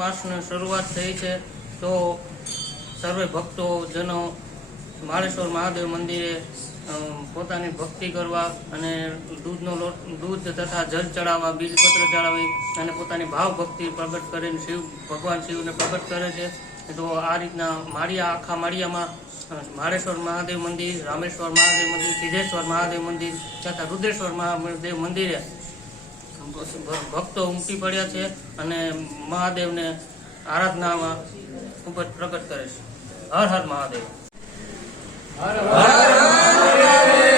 માસની શરૂઆત થઈ છે, તો સર્વે ભક્તો, જનો માળેશ્વર મહાદેવ મંદિરે પોતાની ભક્તિ કરવા અને દૂધનો લોટ, દૂધ તથા જળ ચડાવવા, બીજપત્ર ચડાવી અને પોતાની ભાવ ભક્તિ પ્રગટ કરીને શિવ, ભગવાન શિવને પ્રગટ કરે છે. તો આ રીતના માળિયા, આખા માળિયામાં માળેશ્વર મહાદેવ મંદિર, રામેશ્વર મહાદેવ મંદિર, સિદ્ધેશ્વર મહાદેવ મંદિર તથા રુદ્રેશ્વર મહાદેવ મંદિરે ભક્તો ઉમટી પડ્યા છે અને મહાદેવને આરાધનામાં ખૂબ જ પ્રગટ કરે છે. હર હર મહાદેવ. જય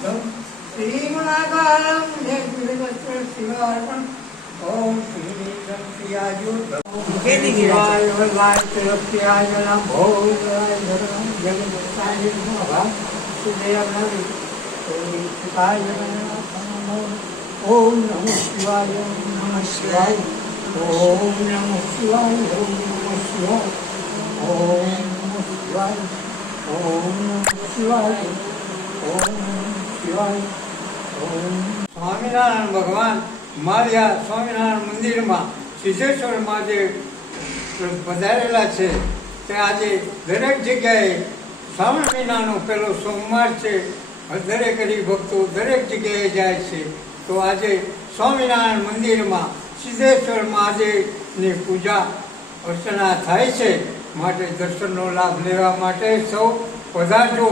सर्वं श्रीमनाकां जय श्रीकृष्ण शिवार्पण ओम श्री शक्तियाय शिवाय भगवान शक्तियाय नम ओम जय भगवान जगन्नाथ नमः सुजय नमः ओम शिवाय नमः ओम नमः शिवाय नमः शिवाय ओम नमः शिवाय ओम नमः शिवाय ओम नमः शिवाय ओम नमः शिवाय સ્વામિનારાયણ ભગવાન મારી આ સ્વામિનારાયણ મંદિરમાં સિદ્ધેશ્વરમાં જે પધારેલા છે. તે આજે દરેક જગ્યાએ શ્રાવણ મહિનાનો પહેલો સોમવાર છે. દરેક હરિભક્તો દરેક જગ્યાએ જાય છે. તો આજે સ્વામિનારાયણ મંદિરમાં સિદ્ધેશ્વર મહાદેવની પૂજા અર્ચના થાય છે. માટે દર્શનનો લાભ લેવા માટે સૌ પધારજો.